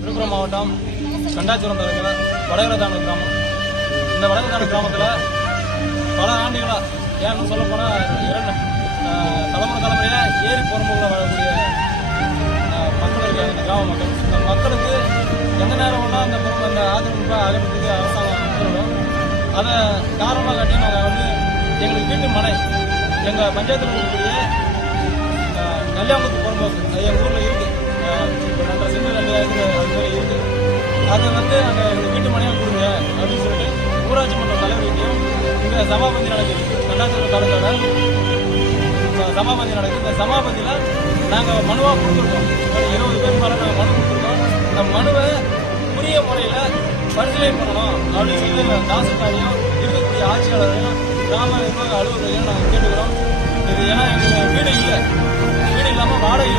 விழுப்புரம் மாவட்டம் கண்டாச்சுரம் தாலுகா வடகரதான கிராமம். இந்த வடகரதான கிராமத்தில் பல ஆண்டுகளா ஏன்னு சொல்ல போனால் தலைமுறையாக ஏரி புறம்புகளை வாழக்கூடிய மக்கள் இருக்காங்க. இந்த கிராம மக்கள், இந்த மக்களுக்கு எந்த நேரம் வேணா இந்த ஆக்கிரமிப்பை அகற்றத்துக்கு அரசாங்கம் உத்தரவிடும். அதை காரணமாக காட்டி நாங்கள் எங்களுக்கு வீட்டு மனை எங்கள் பஞ்சாயத்தில் இருக்கக்கூடிய கல்யாணத்துக்கு புறம்போக்கு எங்கள் ஊரில் இருக்குது. 2.5 சென்ட் 2 ஏக்கர் அது மாதிரி இருக்குது. அதை அங்கே எங்களுக்கு வீட்டு மனையாக கொடுங்க அப்படின்னு சொல்லிட்டு ஊராட்சி மன்ற தலைவர்கிட்டையும் இங்கே சபாபதி நடக்குது. கண்டாச்சுரம் தாலுகாவில் சபாபதி நடக்குது. இந்த சபாபதியில் நாங்கள் மனுவாக கொடுத்துருக்கோம். 20 பேர் மேலே நாங்கள் மனு கொடுத்துருக்கோம். இந்த மனுவை உரிய முறையில் பரிசீலனை பண்ணணும் அப்படின்னு சொல்லி தாசில்தாரையும் இருக்கக்கூடிய ஆட்சியாளரையும் கிராம நிர்வாக அலுவலரையும் நாங்கள் கேட்டுக்கிறோம். இது ஏன்னா எங்களுக்கு வீடு இல்லை, வீடு இல்லாமல் வாடகை